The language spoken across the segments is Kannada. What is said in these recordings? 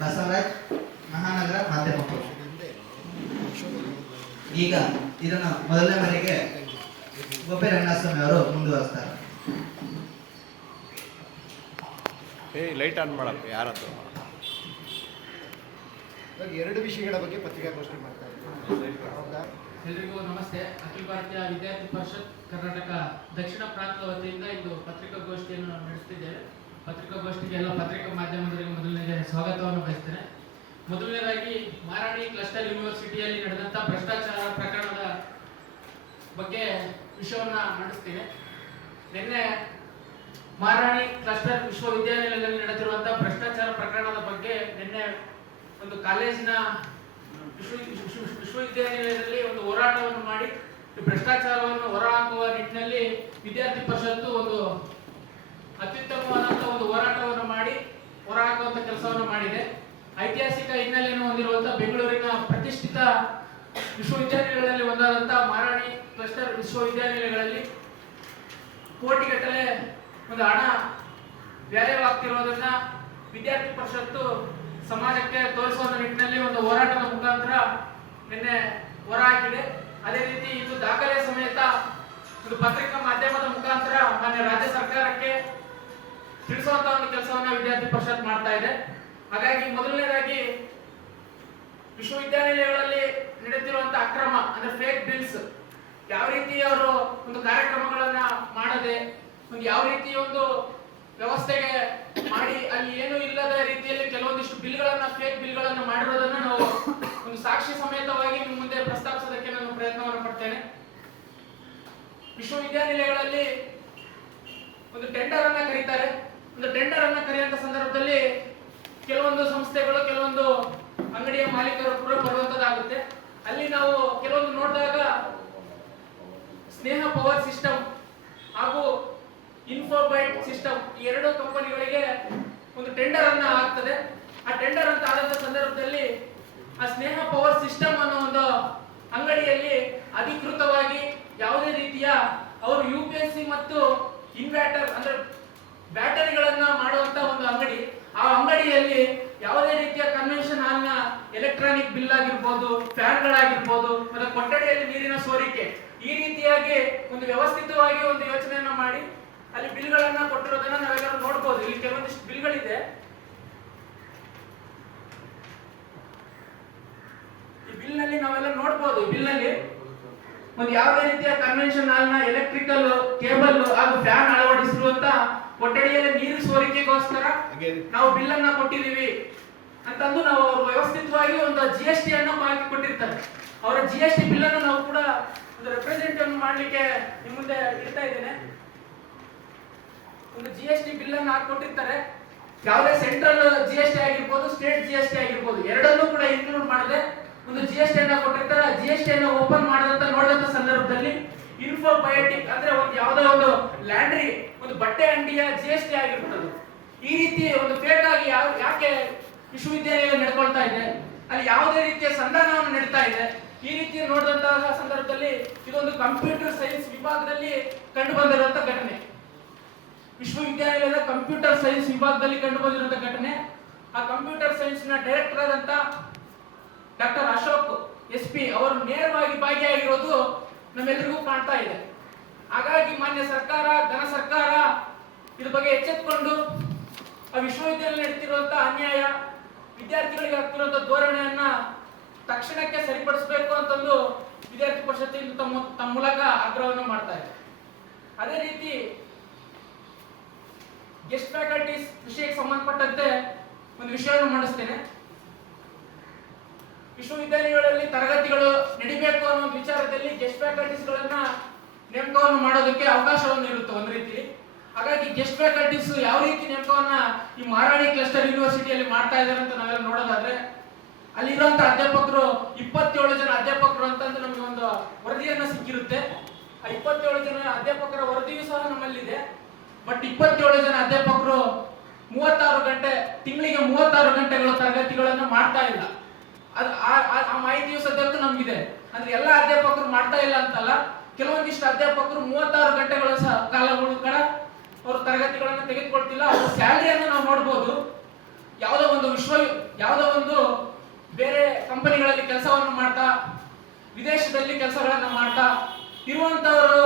ಬಸವರಾಜ್, ಮಹಾನಗರ ಮಾಧ್ಯಮಗಳು. ಈಗ ಇದನ್ನು ಮೊದಲನೇ ಬಾರಿಗೆ ಗೋಪಿ ರಂಗಸ್ವಾಮಿ ಅವರು ಮುಂದುವರಿಸ್ತಾರೆ. ಲೈಟ್ ಆನ್ ಮಾಡಲ್ಲ ಯಾರದ್ದು. ಎರಡು ವಿಷಯಗಳ ಬಗ್ಗೆ ಪತ್ರಿಕಾಗೋಷ್ಠಿ ಮಾಡ್ತಾ ಇದ್ದೀವಿ. ಎಲ್ರಿಗೂ ನಮಸ್ತೆ. ಅಖಿಲ ಭಾರತೀಯ ವಿದ್ಯಾರ್ಥಿ ಪರಿಷತ್ ಕರ್ನಾಟಕ ದಕ್ಷಿಣ ಪ್ರಾಂತದ ವತಿಯಿಂದ ಇಂದು ಪತ್ರಿಕಾಗೋಷ್ಠಿಯನ್ನು ನಡೆಸುತ್ತಿದ್ದೇವೆ. ಪತ್ರಿಕಾಗೋಷ್ಠಿಗೆ ಎಲ್ಲ ಪತ್ರಿಕಾ ಮಾಧ್ಯಮದವರಿಗೆ ಮೊದಲನೇ ಸ್ವಾಗತವನ್ನು ಬಯಸ್ತೇನೆ. ಮೊದಲನೇದಾಗಿ ಮಾರಾಣಿ ಕ್ಲಸ್ಟರ್ ಯೂನಿವರ್ಸಿಟಿಯಲ್ಲಿ ನಡೆದಂಥ ಭ್ರಷ್ಟಾಚಾರ ಪ್ರಕರಣದ ಬಗ್ಗೆ ವಿಷಯವನ್ನು ಮಂಡಿಸ್ತೇನೆ. ನಿನ್ನೆ ಮಾರಾಣಿ ಕ್ಲಸ್ಟರ್ ವಿಶ್ವವಿದ್ಯಾನಿಲಯದಲ್ಲಿ ನಡೆದಿರುವಂತಹ ಭ್ರಷ್ಟಾಚಾರ ಪ್ರಕರಣದ ಬಗ್ಗೆ ನಿನ್ನೆ ಒಂದು ಕಾಲೇಜಿನ ವಿಶ್ವವಿದ್ಯಾನಿಲಯದಲ್ಲಿ ಒಂದು ಹೋರಾಟವನ್ನು ಮಾಡಿ ಭ್ರಷ್ಟಾಚಾರವನ್ನು ಹೊರಹಾಕುವ ನಿಟ್ಟಿನಲ್ಲಿ ವಿದ್ಯಾರ್ಥಿ ಪರಿಷತ್ತು ಒಂದು ಅತ್ಯುತ್ತಮವಾದಂತಹ ಒಂದು ಹೋರಾಟವನ್ನು ಮಾಡಿ ಹೊರಹಾಕುವಂತ ಕೆಲಸವನ್ನು ಮಾಡಿದೆ. ಐತಿಹಾಸಿಕ ಹಿನ್ನೆಲೆಯನ್ನು ಹೊಂದಿರುವಂತಹ ಬೆಂಗಳೂರಿನ ಪ್ರತಿಷ್ಠಿತ ವಿಶ್ವವಿದ್ಯಾನಿಲಯಗಳಲ್ಲಿ ಒಂದಾದಂತಹ ಮಾರಾಣಿ ಕ್ಲಸ್ಟರ್ ವಿಶ್ವವಿದ್ಯಾನಿಲಯಗಳಲ್ಲಿ ಕೋಟಿಗಟ್ಟಲೆ ಒಂದು ಹಣ ವ್ಯಯವಾಗ್ತಿರೋದನ್ನ ವಿದ್ಯಾರ್ಥಿ ಪರಿಷತ್ತು ಸಮಾಜಕ್ಕೆ ತೋರಿಸುವ ನಿಟ್ಟಿನಲ್ಲಿ ಒಂದು ಹೋರಾಟದ ಮುಖಾಂತರ ನಿನ್ನೆ ಹೊರಹಾಕಿದೆ. ಅದೇ ರೀತಿ ಇದು ದಾಖಲೆ ಸಮೇತ ಒಂದು ಪತ್ರಿಕಾ ಮಾಧ್ಯಮದ ಮುಖಾಂತರ ಮಾನ್ಯ ರಾಜ್ಯ ಸರ್ಕಾರಕ್ಕೆ ತಿಳಿಸುವಂತ ಒಂದು ಕೆಲಸವನ್ನ ವಿದ್ಯಾರ್ಥಿ ಪರಿಷತ್ ಮಾಡ್ತಾ ಇದೆ. ಹಾಗಾಗಿ ಮೊದಲನೇದಾಗಿ ವಿಶ್ವವಿದ್ಯಾನಿಲಯಗಳಲ್ಲಿ ನಡೆಯುತ್ತಿರುವಂತಹ ಅಕ್ರಮ ಅಂದ್ರೆ ಫೇಕ್ ಬಿಲ್ಸ್, ಯಾವ ರೀತಿ ಅವರು ಒಂದು ಕಾರ್ಯಕ್ರಮಗಳನ್ನ ಮಾಡದೆ ಒಂದು ಯಾವ ರೀತಿ ಒಂದು ವ್ಯವಸ್ಥೆಗೆ ಮಾಡಿ ಅಲ್ಲಿ ಏನು ಇಲ್ಲದ ರೀತಿಯಲ್ಲಿ ಕೆಲವೊಂದಿಷ್ಟು ಬಿಲ್ಗಳನ್ನ ಫೇಕ್ ಬಿಲ್ಗಳನ್ನ ಮಾಡಿರೋದನ್ನ ನಾವು ಒಂದು ಸಾಕ್ಷಿ ಸಮೇತವಾಗಿ ನಿಮ್ಮ ಮುಂದೆ ಪ್ರಸ್ತಾಪಿಸೋದಕ್ಕೆ ನಾನು ಪ್ರಯತ್ನವನ್ನು ಪಡ್ತೇನೆ. ವಿಶ್ವವಿದ್ಯಾನಿಲಯಗಳಲ್ಲಿ ಒಂದು ಟೆಂಡರ್ ಅನ್ನ ಕರೀತಾರೆ. ಒಂದು ಟೆಂಡರ್ ಅನ್ನ ಕರೆಯುವಂತ ಸಂದರ್ಭದಲ್ಲಿ ಕೆಲವೊಂದು ಸಂಸ್ಥೆಗಳು ಕೆಲವೊಂದು ಅಂಗಡಿಯ ಮಾಲೀಕರು ಕೂಡ ಬರುವಂತದ್ದಾಗುತ್ತೆ. ಅಲ್ಲಿ ನಾವು ಕೆಲವೊಂದು ನೋಡಿದಾಗ ಸ್ನೇಹ ಪವರ್ ಸಿಸ್ಟಮ್ ಹಾಗೂ ಇನ್ಫೋಬೈಟ್ ಸಿಸ್ಟಮ್ ಈ ಎರಡು ಕಂಪನಿಗಳಿಗೆ ಒಂದು ಟೆಂಡರ್ ಅನ್ನ ಆಗ್ತದೆ. ಆ ಟೆಂಡರ್ ಅಂತ ಆದಂತ ಸಂದರ್ಭದಲ್ಲಿ ಆ ಸ್ನೇಹ ಪವರ್ ಸಿಸ್ಟಮ್ ಅನ್ನೋ ಒಂದು ಅಂಗಡಿಯಲ್ಲಿ ಅಧಿಕೃತವಾಗಿ ಯಾವುದೇ ರೀತಿಯ ಅವರು UPSC ಮತ್ತು ಇನ್ವರ್ಟರ್ ಅಂದ್ರೆ ಬ್ಯಾಟರಿಗಳನ್ನ ಮಾಡುವಂತ ಒಂದು ಅಂಗಡಿ, ಆ ಅಂಗಡಿಯಲ್ಲಿ ಯಾವುದೇ ರೀತಿಯ ಕನ್ವೆನ್ಷನ್ ಹಾಲ್ನ ಎಲೆಕ್ಟ್ರಾನಿಕ್ ಬಿಲ್ ಆಗಿರ್ಬೋದು, ಫ್ಯಾನ್ಗಳಾಗಿರ್ಬೋದು, ಮತ್ತೆ ಕೊಠಡಿಯಲ್ಲಿ ನೀರಿನ ಸೋರಿಕೆ, ಈ ರೀತಿಯಾಗಿ ಒಂದು ವ್ಯವಸ್ಥಿತವಾಗಿ ಒಂದು ಯೋಚನೆಯನ್ನ ಮಾಡಿ ಅಲ್ಲಿ ಬಿಲ್ಗಳನ್ನ ಕೊಟ್ಟಿರೋದನ್ನ ನಾವೆಲ್ಲರೂ ನೋಡ್ಬೋದು. ಇಲ್ಲಿ ಕೆಲವೊಂದಿಷ್ಟು ಬಿಲ್ಗಳಿದೆ. ಈ ಬಿಲ್ ನಲ್ಲಿ ನಾವೆಲ್ಲ ನೋಡ್ಬೋದು. ಬಿಲ್ ನಲ್ಲಿ ಒಂದು ಯಾವುದೇ ರೀತಿಯ ಕನ್ವೆನ್ಷನ್ ಹಾಲ್ನ ಎಲೆಕ್ಟ್ರಿಕಲ್ ಕೇಬಲ್ ಹಾಗೂ ಫ್ಯಾನ್ ಅಳವಡಿಸಿರುವಂತ ಕೊಠಡಿಯಲ್ಲಿ ನೀರು ಸೋರಿಕೆಗೋಸ್ಕರ ನಾವು ಬಿಲ್ ಅನ್ನ ಕೊಟ್ಟಿದೀವಿ ಅಂತಂದು ನಾವು ವ್ಯವಸ್ಥಿತವಾಗಿ ಒಂದು GST ಅನ್ನು ಹಾಕಿ ಕೊಟ್ಟಿರ್ತಾರೆ. ಅವರ GST ಬಿಲ್ ಅನ್ನು ನಾವು ಕೂಡ ಒಂದು ರೆಪ್ರೆಸೆಂಟ್ ಮಾಡ್ಲಿಕ್ಕೆ ನಿಮ್ಮ ಮುಂದೆ ಇಡ್ತಾ ಇದ್ದೇನೆ. ಒಂದು GST ಬಿಲ್ ಅನ್ನು ಹಾಕೊಟ್ಟಿರ್ತಾರೆ. ಯಾವುದೇ ಸೆಂಟ್ರಲ್ GST ಆಗಿರ್ಬೋದು, ಸ್ಟೇಟ್ GST ಆಗಿರ್ಬೋದು, ಎರಡನ್ನೂ ಕೂಡ ಇನ್ಕ್ಲೂಡ್ ಮಾಡದೆ ಒಂದು GST ಅನ್ನ ಕೊಟ್ಟಿರ್ತಾರೆ. GST ಅನ್ನು ಓಪನ್ ಮಾಡದಂತ ನೋಡಿದಂತ ಸಂದರ್ಭದಲ್ಲಿ ಇನ್ಫೋಬಯೋಟಿಕ್ ಅಂದ್ರೆ ಒಂದು ಯಾವುದೋ ಒಂದು ಲ್ಯಾಂಡ್ರಿ ಒಂದು ಬಟ್ಟೆ ಅಂಗಡಿಯ GST ಆಗಿರ್ತದೆ. ಈ ರೀತಿ ಒಂದು ಫೇಕ್ ಆಗಿ ಯಾಕೆ ವಿಶ್ವವಿದ್ಯಾಲಯ ನಡ್ಕೊಳ್ತಾ ಇದೆ, ಅಲ್ಲಿ ಯಾವುದೇ ರೀತಿಯ ಸಂಧಾನವನ್ನು ನಡೀತಾ ಇದೆ. ಈ ರೀತಿ ನೋಡಿದಂತಹ ಸಂದರ್ಭದಲ್ಲಿ ಇದೊಂದು ಕಂಪ್ಯೂಟರ್ ಸೈನ್ಸ್ ವಿಭಾಗದಲ್ಲಿ ಕಂಡು ಬಂದಿರುವಂತ ಘಟನೆ. ವಿಶ್ವವಿದ್ಯಾಲಯದ ಕಂಪ್ಯೂಟರ್ ಸೈನ್ಸ್ ವಿಭಾಗದಲ್ಲಿ ಕಂಡು ಬಂದಿರುವಂತ ಘಟನೆ. ಆ ಕಂಪ್ಯೂಟರ್ ಸೈನ್ಸ್ ನ ಡೈರೆಕ್ಟರ್ ಆದಂತ ಡಾಕ್ಟರ್ ಅಶೋಕ್ SP ಅವರು ನೇರವಾಗಿ ಭಾಗಿಯಾಗಿರೋದು ನಮ್ಮೆಲ್ಲರಿಗೂ ಕಾಣ್ತಾ ಇದೆ. ಹಾಗಾಗಿ ಮಾನ್ಯ ಸರ್ಕಾರ, ಘನ ಸರ್ಕಾರ ಇದ್ರ ಬಗ್ಗೆ ಎಚ್ಚೆತ್ತುಕೊಂಡು ಆ ವಿಶ್ವವಿದ್ಯಾಲಯ ನಡೀತಿರುವಂತಹ ಅನ್ಯಾಯ, ವಿದ್ಯಾರ್ಥಿಗಳಿಗೆ ಆಗ್ತಿರುವಂತ ಧೋರಣೆಯನ್ನ ತಕ್ಷಣಕ್ಕೆ ಸರಿಪಡಿಸಬೇಕು ಅಂತಂದು ವಿದ್ಯಾರ್ಥಿ ಪರಿಷತ್ತಿನ ತಮ್ಮ ಮೂಲಕ ಆಗ್ರಹವನ್ನು ಮಾಡ್ತಾ ಇದೆ. ಅದೇ ರೀತಿ ಗೆಸ್ಟ್ ಫ್ಯಾಕಲ್ಟೀಸ್ ವಿಷಯಕ್ಕೆ ಸಂಬಂಧಪಟ್ಟಂತೆ ಒಂದು ವಿಷಯವನ್ನು ಮಂಡಿಸ್ತೇನೆ. ವಿಶ್ವವಿದ್ಯಾಲಯಗಳಲ್ಲಿ ತರಗತಿಗಳು ನಡಿಬೇಕು ಅನ್ನೋ ವಿಚಾರದಲ್ಲಿ ಗೆಸ್ಟ್ ಫ್ಯಾಕಲ್ಟೀಸ್ ಗಳನ್ನ ನೇಮಕವನ್ನು ಮಾಡೋದಕ್ಕೆ ಅವಕಾಶವನ್ನು ಇರುತ್ತೆ ಒಂದು ರೀತಿ. ಹಾಗಾಗಿ ಗೆಸ್ಟ್ ಫ್ಯಾಕಲ್ಟೀಸ್ ಯಾವ ರೀತಿ ನೇಮಕವನ್ನ ಈ ಮಾರಾಣಿ ಕ್ಲಸ್ಟರ್ ಯೂನಿವರ್ಸಿಟಿಯಲ್ಲಿ ಮಾಡ್ತಾ ಇದ್ದಾರೆ ಅಂತ ನಾವೆಲ್ಲ ನೋಡೋದಾದ್ರೆ, ಅಲ್ಲಿರುವಂತ ಅಧ್ಯಾಪಕರು 27 ಜನ ಅಧ್ಯಾಪಕರು ಅಂತಂದು ನಮಗೆ ಒಂದು ವರದಿಯನ್ನ ಸಿಕ್ಕಿರುತ್ತೆ. ಆ 27 ಜನ ಅಧ್ಯಾಪಕರ ವರದಿಯೂ ಸಹ ನಮ್ಮಲ್ಲಿದೆ. ಬಟ್ 27 ಜನ ಅಧ್ಯಾಪಕರು 36 ಗಂಟೆ ತಿಂಗಳಿಗೆ 36 ಗಂಟೆಗಳ ತರಗತಿಗಳನ್ನು ಮಾಡ್ತಾ ಇಲ್ಲ. ಆ ಮಾಹಿತಿಯು ಸದ್ಯಕ್ಕೂ ನಮಗಿದೆ. ಅಂದ್ರೆ ಎಲ್ಲ ಅಧ್ಯಾಪಕರು ಮಾಡ್ತಾ ಇಲ್ಲ ಅಂತಲ್ಲ, ಕೆಲವೊಂದಿಷ್ಟು ಅಧ್ಯಾಪಕರು 36 ಗಂಟೆಗಳ ಕಾಲಗಳು ಕೂಡ ಅವರು ತರಗತಿಗಳನ್ನು ತೆಗೆದುಕೊಳ್ತಿಲ್ಲ. ಅವರ ಸ್ಯಾಲರಿಯನ್ನು ನಾವು ನೋಡ್ಬೋದು. ಯಾವುದೋ ಒಂದು ಬೇರೆ ಕಂಪನಿಗಳಲ್ಲಿ ಕೆಲಸವನ್ನು ಮಾಡ್ತಾ ವಿದೇಶದಲ್ಲಿ ಕೆಲಸಗಳನ್ನ ಮಾಡ್ತಾ ಇರುವಂತವರು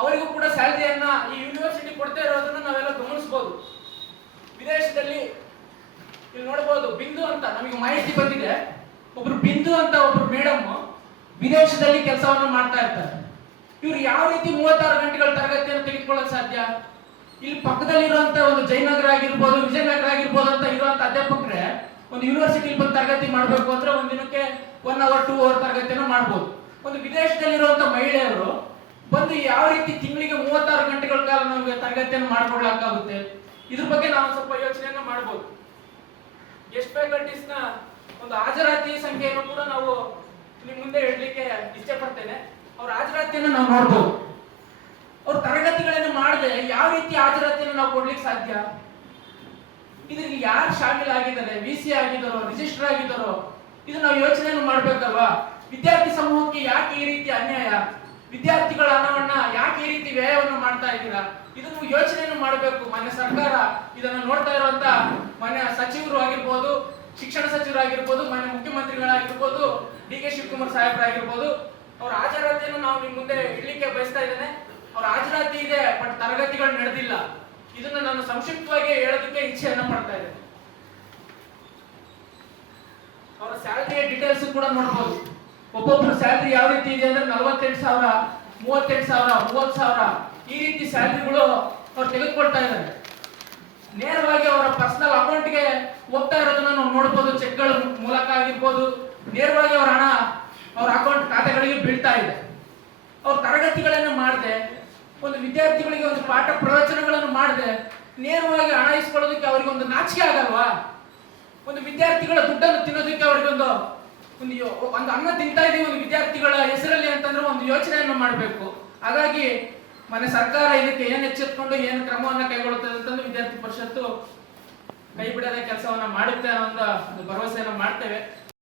ಅವರಿಗೂ ಕೂಡ ಸ್ಯಾಲರಿಯನ್ನ ಈ ಯೂನಿವರ್ಸಿಟಿ ಕೊಡ್ತಾ ಇರೋದನ್ನ ನಾವೆಲ್ಲ ಗಮನಿಸಬಹುದು. ವಿದೇಶದಲ್ಲಿ ಇಲ್ಲಿ ನೋಡಬಹುದು, ಬಿಂದು ಅಂತ ನಮಗೆ ಮಾಹಿತಿ ಬಂದಿದೆ, ಒಬ್ರು ಬಿಂದು ಅಂತ ಒಬ್ರು ಮೇಡಮ್ ವಿದೇಶದಲ್ಲಿ ಕೆಲಸವನ್ನು ಮಾಡ್ತಾ ಇರ್ತಾರೆ. ಇವ್ರು ಯಾವ ರೀತಿ 36 ಗಂಟೆಗಳ ತರಗತಿಯನ್ನು ತೆಗೆದುಕೊಳ್ಳಕ್ ಸಾಧ್ಯ? ಇಲ್ಲಿ ಪಕ್ಕದಲ್ಲಿರುವಂತ ಒಂದು ಜಯನಗರ ಆಗಿರ್ಬೋದು, ವಿಜಯನಗರ ಆಗಿರ್ಬೋದು ಅಂತ ಇರುವಂತ ಅಧ್ಯಾಪಕರೇ ಒಂದು ಯೂನಿವರ್ಸಿಟಿಲಿ ಬಂದು ತರಗತಿ ಮಾಡಬೇಕು ಅಂದ್ರೆ ಒಂದ್ ದಿನಕ್ಕೆ 1 hour 2 hour ತರಗತಿಯನ್ನು ಮಾಡ್ಬೋದು. ಒಂದು ವಿದೇಶದಲ್ಲಿರುವಂತ ಮಹಿಳೆಯರು ಬಂದು ಯಾವ ರೀತಿ ತಿಂಗಳಿಗೆ 36 ಗಂಟೆಗಳ ಕಾಲ ನಮಗೆ ತರಗತಿಯನ್ನು ಮಾಡ್ಕೊಡ್ಲಾಗುತ್ತೆ? ಇದ್ರ ಬಗ್ಗೆ ನಾವು ಸ್ವಲ್ಪ ಯೋಚನೆಯನ್ನ ಮಾಡಬಹುದು. ಗೆಸ್ಟ್ ಫ್ಯಾಕಲ್ಟೀಸ್ ನ ಒಂದು ಹಾಜರಾತಿ ಸಂಖ್ಯೆಯನ್ನು ಕೂಡ ನಾವು ನಿಮ್ ಮುಂದೆ ಹೇಳಲಿಕ್ಕೆ ಇಚ್ಛೆ ಪಡ್ತೇನೆ. ಅವ್ರ ಹಾಜರಾತಿಯನ್ನು ನಾವು ನೋಡ್ಬೋದು. ಅವ್ರ ತರಗತಿಗಳನ್ನು ಮಾಡದೆ ಯಾವ ರೀತಿ ಹಾಜರಾತಿಯನ್ನು ನಾವು ಕೊಡ್ಲಿಕ್ಕೆ ಸಾಧ್ಯ? ಇದರಲ್ಲಿ ಯಾರು ಶಾಮೀಲಾಗಿದ್ದಾರೆ, VC ಆಗಿದ್ದಾರೋ, ರಿಜಿಸ್ಟರ್ ಆಗಿದ್ದಾರೋ, ಇದು ನಾವು ಯೋಚನೆಯನ್ನು ಮಾಡ್ಬೇಕಲ್ವಾ? ವಿದ್ಯಾರ್ಥಿ ಸಮೂಹಕ್ಕೆ ಯಾಕೆ ಈ ರೀತಿ ಅನ್ಯಾಯ? ವಿದ್ಯಾರ್ಥಿಗಳ ಹಣವನ್ನ ಯಾಕೆ ಈ ರೀತಿ ವ್ಯಯವನ್ನು ಮಾಡ್ತಾ ಇದ್ದೀರಾ? ಇದನ್ನು ಯೋಚನೆಯನ್ನು ಮಾಡಬೇಕು. ಮಾನ್ಯ ಸರ್ಕಾರ ಇದನ್ನು ನೋಡ್ತಾ ಇರುವಂತ ಮಾನ್ಯ ಸಚಿವರು ಆಗಿರ್ಬೋದು, ಶಿಕ್ಷಣ ಸಚಿವರಾಗಿರ್ಬೋದು, ಮಾನ್ಯ ಮುಖ್ಯಮಂತ್ರಿಗಳಾಗಿರ್ಬೋದು, DK ಶಿವಕುಮಾರ್ ಸಾಹೇಬರಾಗಿರ್ಬೋದು, ಅವರ ಹಾಜರಾತಿಯನ್ನು ನಾವು ನಿಮ್ ಮುಂದೆ ಇಡ್ಲಿಕ್ಕೆ ಬಯಸ್ತಾ ಇದ್ದೇನೆ. ಅವ್ರ ಹಾಜರಾತಿ ಇದೆ, ಬಟ್ ತರಗತಿಗಳು ನಡೆದಿಲ್ಲ. ಇದನ್ನ ನಾನು ಸಂಕ್ಷಿಪ್ತವಾಗಿ ಹೇಳೋದಕ್ಕೆ ಇಚ್ಛೆಯನ್ನ ಪಡ್ತಾ ಇದ್ದೇನೆ. ಅವರ ಸ್ಯಾಲರಿಯ ಡೀಟೇಲ್ಸ್ ಕೂಡ ನೋಡಬಹುದು. ಒಬ್ಬೊಬ್ಬರು ಸ್ಯಾಲರಿ ಯಾವ ರೀತಿ ಇದೆ ಅಂದ್ರೆ 48,000, 38,000, 30,000 ಈ ರೀತಿ ಸ್ಯಾಲರಿಗಳು ಅವ್ರು ತೆಗೆದುಕೊಳ್ತಾ ಇದ್ದಾರೆ. ನೇರವಾಗಿ ಅವರ ಪರ್ಸನಲ್ ಅಕೌಂಟ್ಗೆ ಹೋಗ್ತಾ ಇರೋದನ್ನ ನಾವು ನೋಡಬಹುದು. ಚೆಕ್ಗಳ ಮೂಲಕ ಆಗಿರ್ಬೋದು, ನೇರವಾಗಿ ಅವರ ಹಣ ಅವರ ಅಕೌಂಟ್ ಖಾತೆಗಳಿಗೆ ಬೀಳ್ತಾ ಇದೆ. ಅವ್ರ ತರಗತಿಗಳನ್ನು ಮಾಡದೆ, ಒಂದು ವಿದ್ಯಾರ್ಥಿಗಳಿಗೆ ಒಂದು ಪಾಠ ಪ್ರವಚನಗಳನ್ನು ಮಾಡದೆ ನೇರವಾಗಿ ಹಣ ಇಸ್ಕೊಳ್ಳೋದಕ್ಕೆ ಅವರಿಗೆ ಒಂದು ನಾಚಿಕೆ ಆಗಲ್ವಾ? ಒಂದು ವಿದ್ಯಾರ್ಥಿಗಳ ದುಡ್ಡನ್ನು ತಿನ್ನೋದಕ್ಕೆ ಅವರಿಗೆ ಒಂದು ಅನ್ನ ತಿಂತಾ ಇದೀವಿ ಒಂದು ವಿದ್ಯಾರ್ಥಿಗಳ ಹೆಸರಲ್ಲಿ ಅಂತಂದ್ರೆ ಒಂದು ಯೋಚನೆಯನ್ನು ಮಾಡಬೇಕು. ಹಾಗಾಗಿ ಮನೆ ಸರ್ಕಾರ ಇದಕ್ಕೆ ಏನ್ ಎಚ್ಚೆತ್ಕೊಂಡು ಏನು ಕ್ರಮವನ್ನ ಕೈಗೊಳ್ಳುತ್ತದೆ ಅಂತಂದ್ರೆ ವಿದ್ಯಾರ್ಥಿ ಪರಿಷತ್ತು ಕೈ ಬಿಡದ ಕೆಲಸವನ್ನ ಮಾಡುತ್ತೆ ಅನ್ನೋ ಒಂದು ಭರವಸೆಯನ್ನು ಮಾಡ್ತೇವೆ.